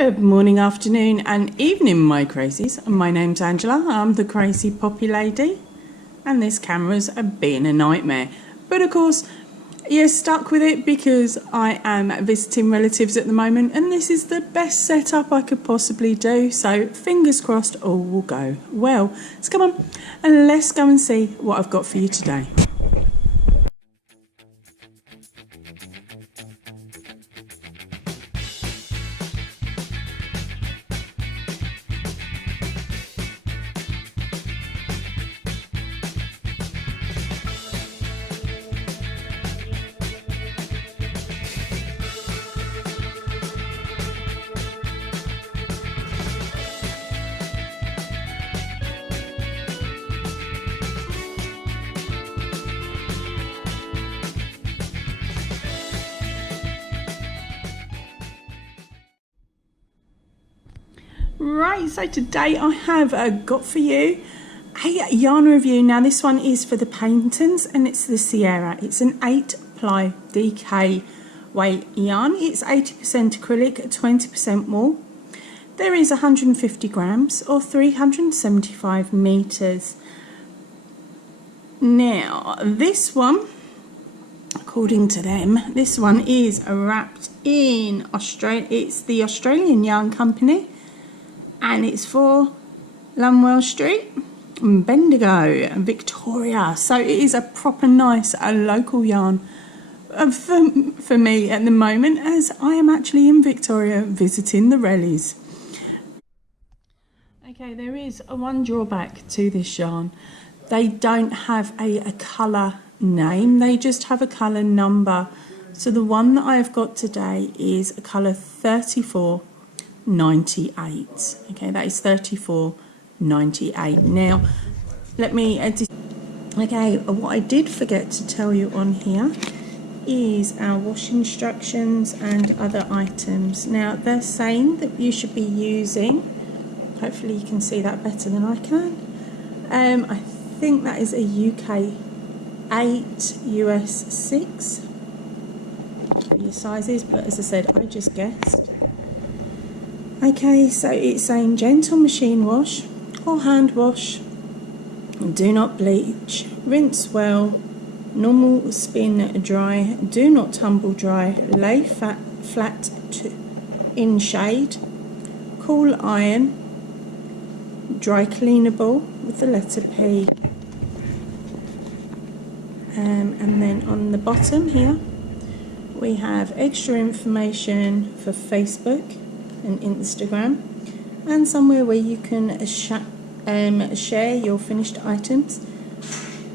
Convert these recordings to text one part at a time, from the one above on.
Good morning, afternoon and evening, my crazies. My name's Angela. I'm the Crazy Poppy Lady and this camera's being a nightmare. But of course, you're stuck with it because I am visiting relatives at the moment and this is the best setup I could possibly do. So fingers crossed all will go well. So come on and let's go and see what I've got for you today. Right, so today I have got for you a yarn review. Now this one is for the Patons and it's the Sierra. It's an 8-ply DK weight yarn. It's 80% acrylic, 20% wool. There is 150 grams or 375 meters. Now this one, according to them, this one is wrapped in Australia. It's the Australian Yarn Company. And it's for Lunwell Street, Bendigo, Victoria. So it is a proper nice local yarn for me at the moment, as I am actually in Victoria visiting the Rellies. Okay, there is one drawback to this yarn. They don't have a colour name, they just have a colour number. So the one that I've got today is a colour 3498. Okay, that is 3498. Now let me okay, what I did forget to tell you on here is our wash instructions and other items. Now they're saying that you should be using, hopefully you can see that better than I can, I think that is a UK 8, US 6 your sizes, but as I said, I just guessed. Okay, so it's saying gentle machine wash or hand wash, do not bleach, rinse well, normal spin dry, do not tumble dry, lay flat in shade, cool iron, dry cleanable with the letter P. And then on the bottom here we have extra information for Facebook and Instagram, and somewhere where you can share your finished items,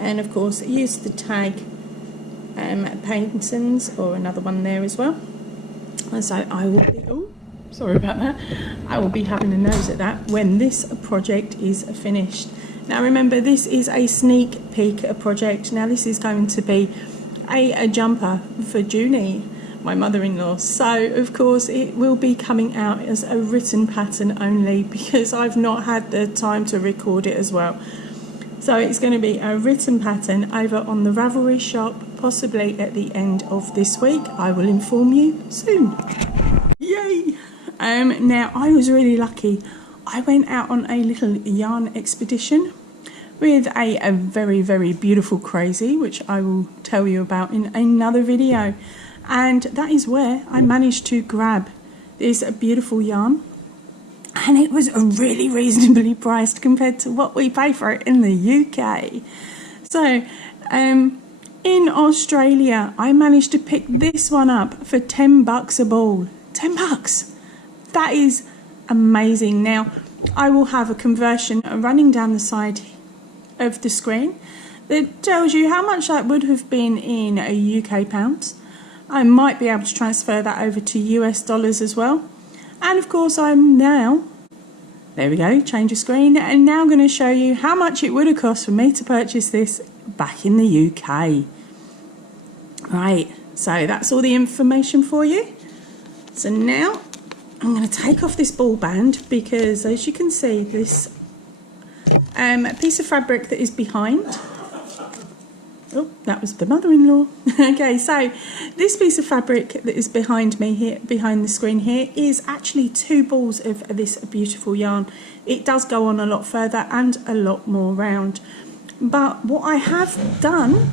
and of course use the tag Patons or another one there as well. And so I will be, oh sorry about that, I will be having a nose at that when this project is finished. Now remember, this is a sneak peek project. Now this is going to be a jumper for Junie, my mother-in-law, so of course it will be coming out as a written pattern only because I've not had the time to record it as well. So it's going to be a written pattern over on the Ravelry shop, possibly at the end of this week. I will inform you soon. Yay! Now I was really lucky. I went out on a little yarn expedition with a very, very beautiful crazy, which I will tell you about in another video. And that is where I managed to grab this beautiful yarn, and it was really reasonably priced compared to what we pay for it in the UK. So in Australia I managed to pick this one up for $10 a ball. $10! That is amazing. Now I will have a conversion running down the side of the screen that tells you how much that would have been in UK pounds. I might be able to transfer that over to US dollars as well. And of course I'm now, there we go, change of screen, and now I'm going to show you how much it would have cost for me to purchase this back in the UK. Right, so that's all the information for you. So now I'm going to take off this ball band because, as you can see, this piece of fabric that is behind Oh, that was the mother-in-law. Okay, so this piece of fabric that is behind me here, behind the screen here, is actually 2 balls of this beautiful yarn. It does go on a lot further and a lot more round. But what I have done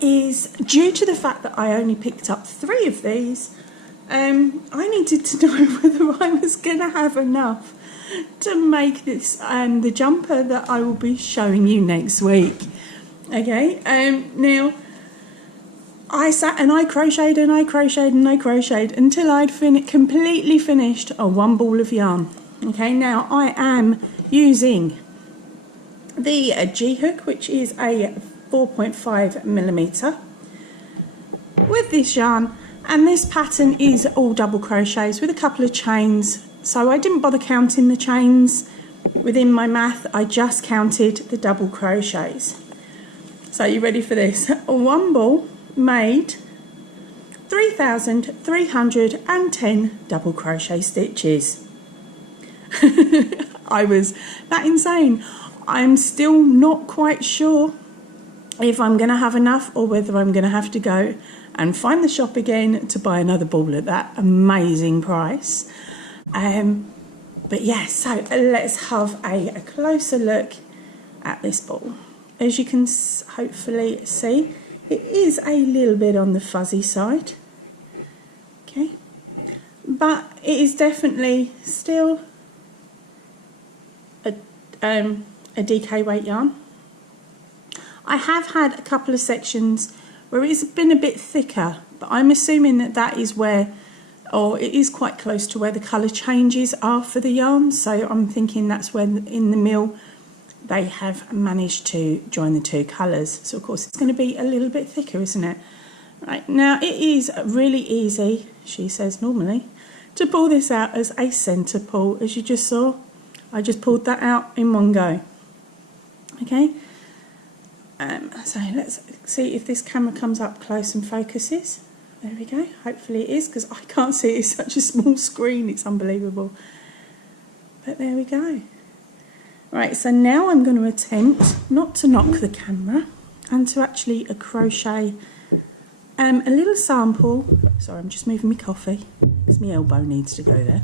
is, due to the fact that I only picked up 3 of these, I needed to know whether I was going to have enough to make this the jumper that I will be showing you next week. Okay, now I sat and I crocheted and I crocheted and I crocheted until I'd completely finished a 1 ball of yarn. Okay, now I am using the G hook, which is a 4.5mm with this yarn, and this pattern is all double crochets with a couple of chains. So I didn't bother counting the chains within my math, I just counted the double crochets. So you ready for this? 1 ball made 3,310 double crochet stitches. I was that insane. I'm still not quite sure if I'm going to have enough or whether I'm going to have to go and find the shop again to buy another ball at that amazing price. But yeah, so let's have a closer look at this ball. As you can hopefully see, it is a little bit on the fuzzy side. Okay, but it is definitely still a DK weight yarn. I have had a couple of sections where it's been a bit thicker, but I'm assuming that that is where, or it is quite close to where the colour changes are for the yarn, so I'm thinking that's when in the mill they have managed to join the 2 colours. So of course it's going to be a little bit thicker, isn't it? Right, now it is really easy, she says normally, to pull this out as a centre pull, as you just saw. I just pulled that out in one go. Okay, so let's see if this camera comes up close and focuses. There we go, hopefully it is, because I can't see it, it's such a small screen, it's unbelievable. But there we go. Right, so now I'm going to attempt not to knock the camera and to actually crochet a little sample. Sorry, I'm just moving my coffee because my elbow needs to go there.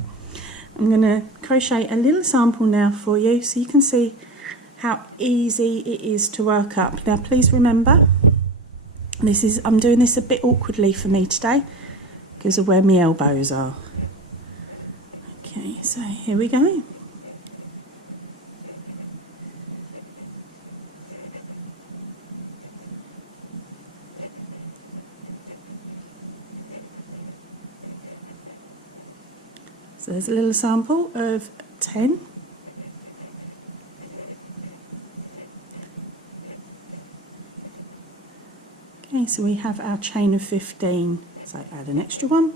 I'm going to crochet a little sample now for you so you can see how easy it is to work up. Now please remember, I'm doing this a bit awkwardly for me today because of where my elbows are. Okay, so here we go. So there's a little sample of 10. Okay, so we have our chain of 15, so add an extra one,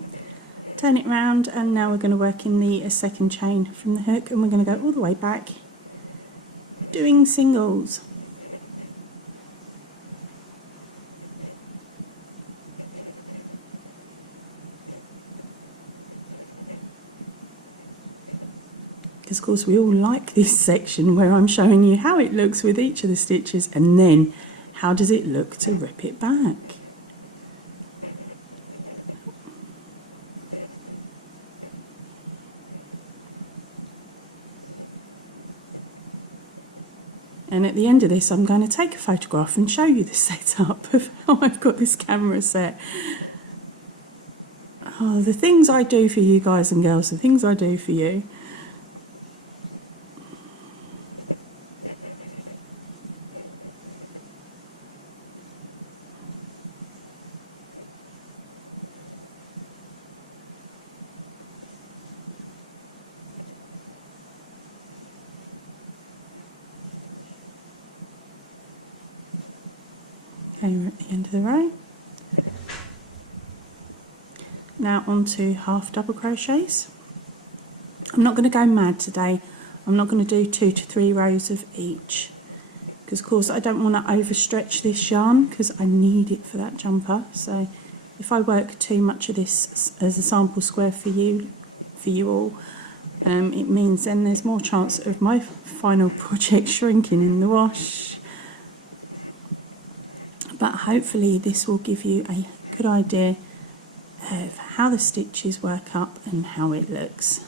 turn it round, and now we're going to work in the second chain from the hook, and we're going to go all the way back doing singles. Because of course we all like this section where I'm showing you how it looks with each of the stitches, and then how does it look to rip it back. And at the end of this I'm going to take a photograph and show you the setup of how I've got this camera set. Oh, the things I do for you guys and girls, the things I do for you. Okay, we're at the end of the row. Now on to half double crochets. I'm not going to go mad today. I'm not going to do 2 to 3 rows of each, because of course I don't want to overstretch this yarn because I need it for that jumper. So if I work too much of this as a sample square for you all, it means then there's more chance of my final project shrinking in the wash. But hopefully this will give you a good idea of how the stitches work up and how it looks.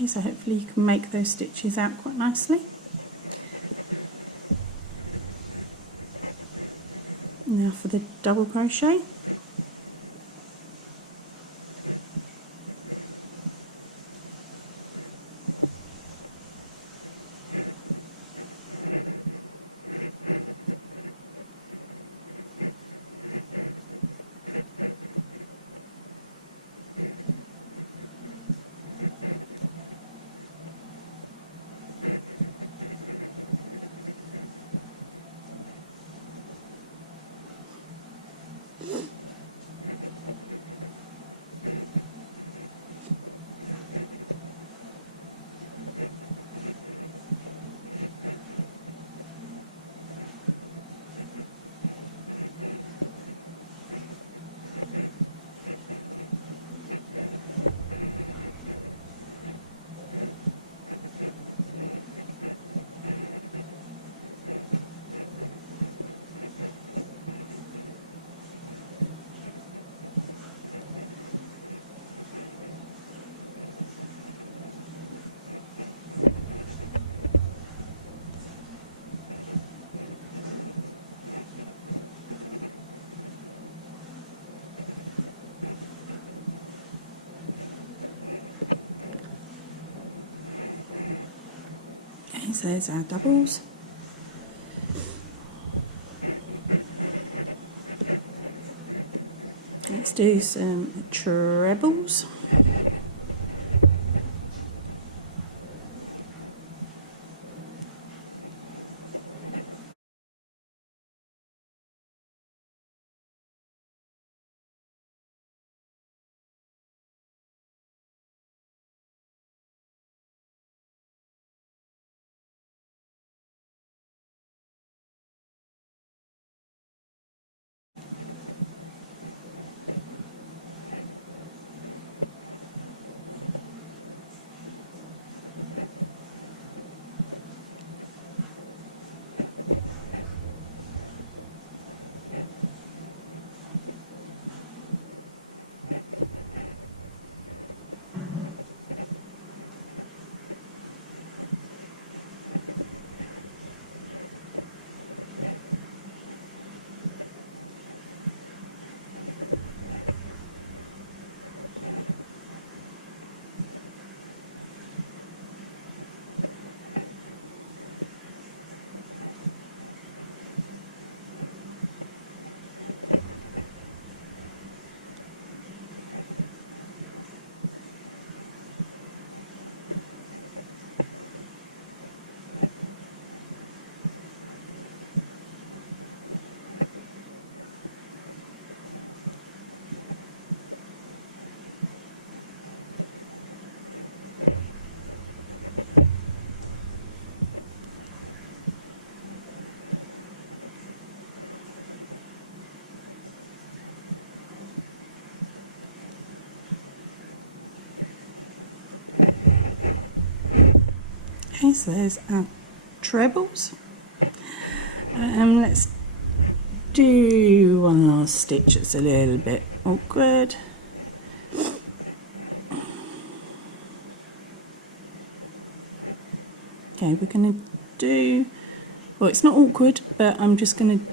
Okay, so hopefully you can make those stitches out quite nicely. Now for the double crochet. Okay, so there's our doubles. Let's do some trebles. Okay, so there's our trebles. Let's do one last stitch that's a little bit awkward. Okay, we're going to do, well, it's not awkward, but I'm just going to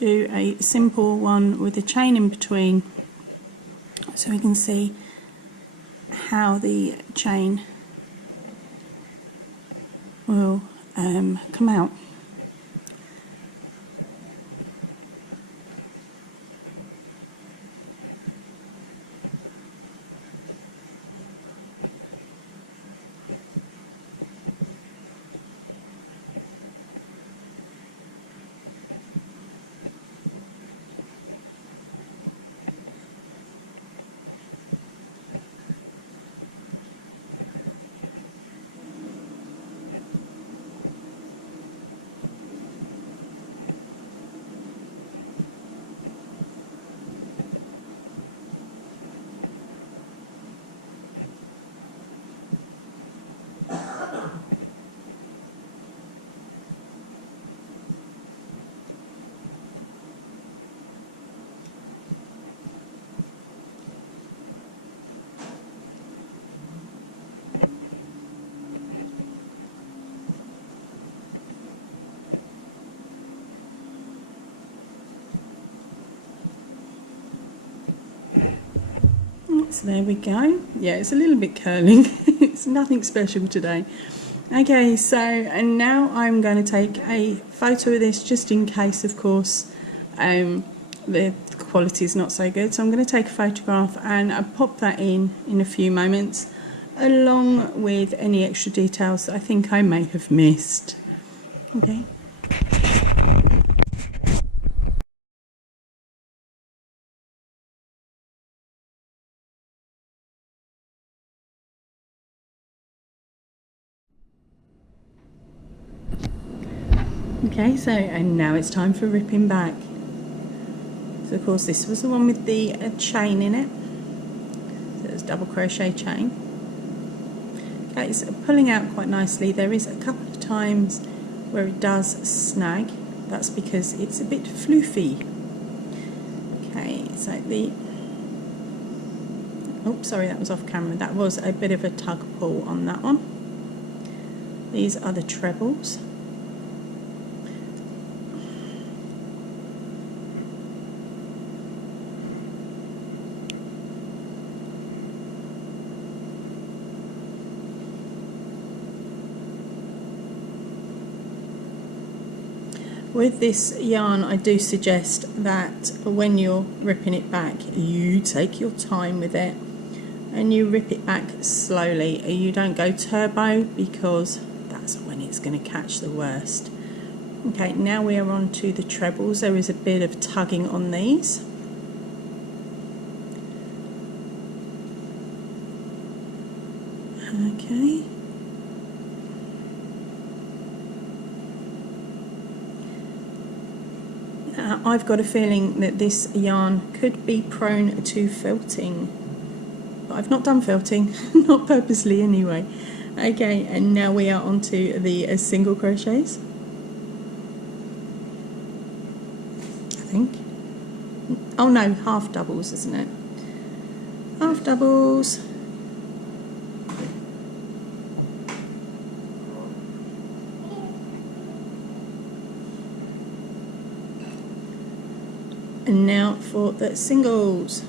do a simple one with a chain in between so we can see how the chain will come out. so there we go. Yeah, it's a little bit curling. It's nothing special today. Okay, so and now I'm going to take a photo of this just in case, of course, the quality is not so good. So I'm going to take a photograph and I'll pop that in a few moments, along with any extra details that I think I may have missed. Okay. Okay, so and now it's time for ripping back. So of course this was the one with the chain in it. So it's double crochet chain. Okay, it's pulling out quite nicely. There is a couple of times where it does snag. That's because it's a bit floofy. Okay, so the oh, sorry, that was off camera. That was a bit of a tug pull on that one. These are the trebles. With this yarn, I do suggest that when you're ripping it back, you take your time with it and you rip it back slowly. You don't go turbo, because that's when it's going to catch the worst. Okay, now we are on to the trebles. There is a bit of tugging on these. Okay. I've got a feeling that this yarn could be prone to felting, but I've not done felting, not purposely anyway. Okay, and now we are on to the single crochets, I think. Oh no, half doubles, isn't it? Half doubles. And now for the singles.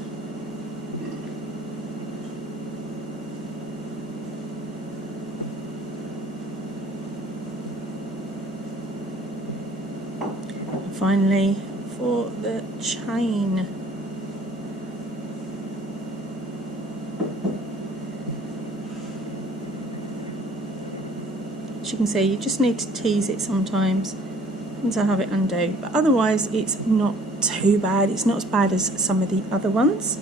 And finally for the chain. As you can see, you just need to tease it sometimes and to have it undo, but otherwise it's not too bad. It's not as bad as some of the other ones.